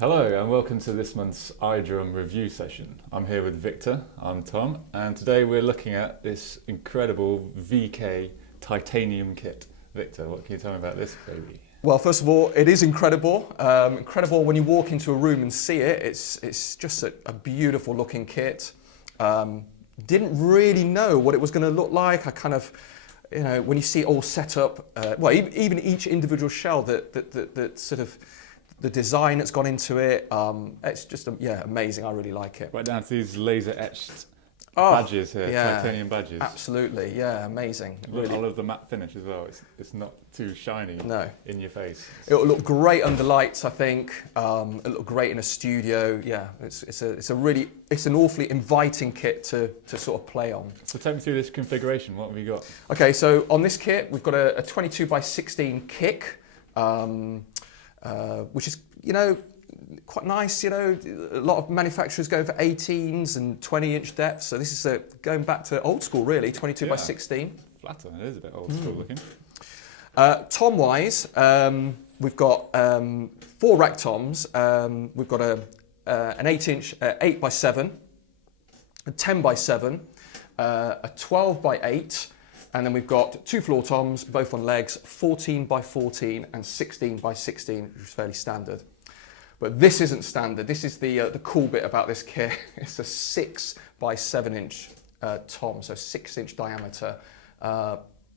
Hello and welcome to this month's iDrum review session. I'm here with Victor, I'm Tom, and today we're looking at this incredible VK titanium kit. Victor, what can you tell me about this baby? Well, first of all, it is incredible. Incredible when you walk into a room and see it. It's just a beautiful looking kit. Didn't really know what it was going to look like. I kind of, when you see it all set up, well, even each individual shell that sort of the design that's gone into it, it's just amazing. I really like it. Right down to these laser etched badges here, titanium badges. Absolutely, yeah, amazing. Really. I love the matte finish as well. It's not too shiny in your face. It'll look great under lights, I think. It'll look great in a studio. Yeah, it's an awfully inviting kit to sort of play on. So take me through this configuration. What have we got? Okay, so on this kit we've got a 22 by 16 kick. Which is, quite nice. A lot of manufacturers go for 18s and 20-inch depths. So this is going back to old school, really, 22 by 16. Flatter, it is a bit old school looking. Tom-wise, we've got 4 rack toms. We've got an 8-inch 8 by 7, a 10 by 7, a 12 by 8. And then we've got 2 floor toms, both on legs, 14 by 14 and 16 by 16, which is fairly standard. But this isn't standard. This is the cool bit about this kit. It's a 6 by 7 inch tom, so 6-inch diameter.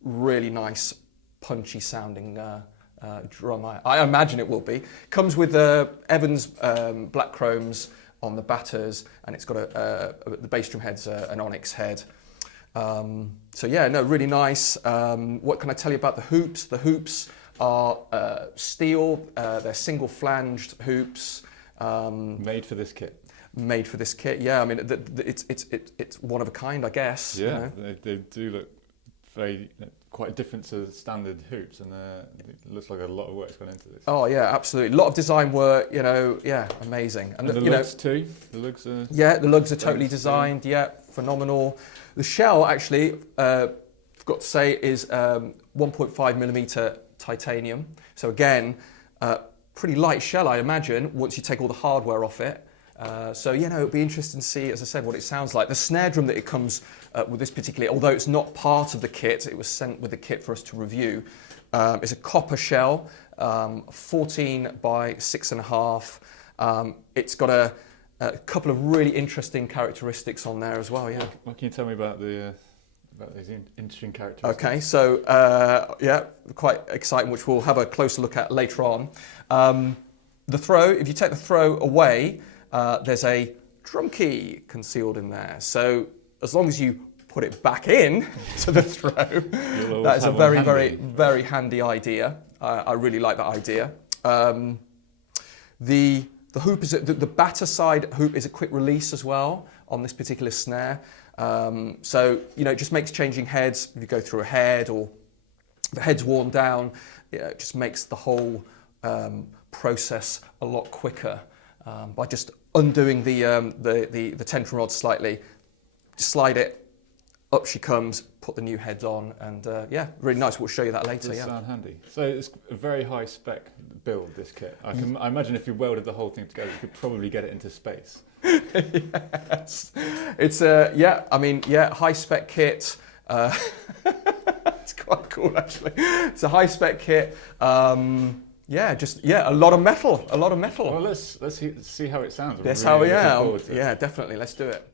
Really nice, punchy sounding drum. I imagine it will be. Comes with Evans black chromes on the batters, and it's got the bass drum head's an onyx head. So yeah, no, really nice. What can I tell you about the hoops? The hoops are steel. They're single flanged hoops. Made for this kit. Made for this kit. Yeah, I mean, it's one of a kind, I guess. Yeah, they do look quite different to standard hoops, and it looks like a lot of work's gone into this. Oh yeah, absolutely. A lot of design work. Yeah, amazing. And the lugs too. The lugs are. Yeah, the lugs are totally designed. Yeah, phenomenal. The shell, actually, forgot to say, is 1.5mm titanium. So again, pretty light shell, I imagine, once you take all the hardware off it. So, it'll be interesting to see, as I said, what it sounds like. The snare drum that it comes with this particular, although it's not part of the kit, it was sent with the kit for us to review, is a copper shell, 14 by 6.5. It's got a couple of really interesting characteristics on there as well. Yeah. What can you tell me about these interesting characteristics? Okay, so quite exciting, which we'll have a closer look at later on. The throw, if you take the throw away, there's a drum key concealed in there. So as long as you put it back in to the throw, that is a very handy idea. I really like that idea. The hoop is the batter side hoop is a quick release as well on this particular snare. So it just makes changing heads. If you go through a head or the head's worn down, it just makes the whole process a lot quicker by just undoing the tension rod slightly. Just slide it, up she comes, put the new heads on, and really nice. We'll show you that later. Does sound handy. So it's a very high spec build, this kit. I imagine if you welded the whole thing together, you could probably get it into space. Yes, it's high spec kit. It's quite cool actually. It's a high spec kit. A lot of metal. Well, let's see how it sounds. Yeah, definitely. Let's do it.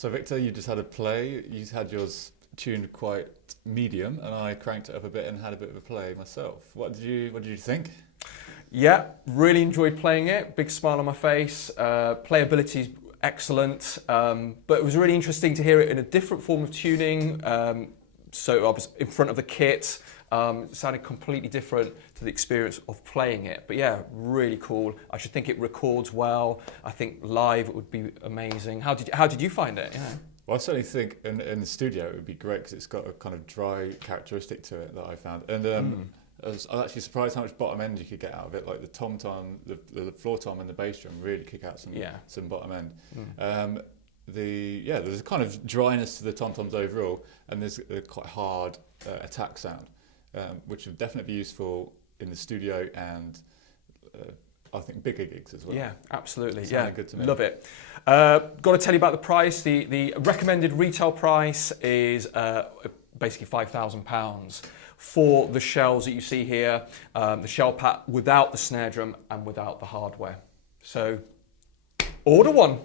So Victor, you just had a play. You had yours tuned quite medium, and I cranked it up a bit and had a bit of a play myself. What did you think? Yeah, really enjoyed playing it. Big smile on my face. Playability is excellent, but it was really interesting to hear it in a different form of tuning. So I was in front of the kit. It sounded completely different to the experience of playing it. But yeah, really cool. I should think it records well. I think live it would be amazing. How did you find it? Yeah. Well, I certainly think in the studio it would be great because it's got a kind of dry characteristic to it that I found. And I was actually surprised how much bottom end you could get out of it. Like the tom, the floor tom and the bass drum really kick out some bottom end. There's a kind of dryness to the tom-toms overall, and there's a quite hard attack sound, which would definitely be useful in the studio and I think bigger gigs as well. Yeah, absolutely. Sounded good to me. Love it. Got to tell you about the price. The recommended retail price is basically £5,000 for the shells that you see here, the shell pack without the snare drum and without the hardware. So order one.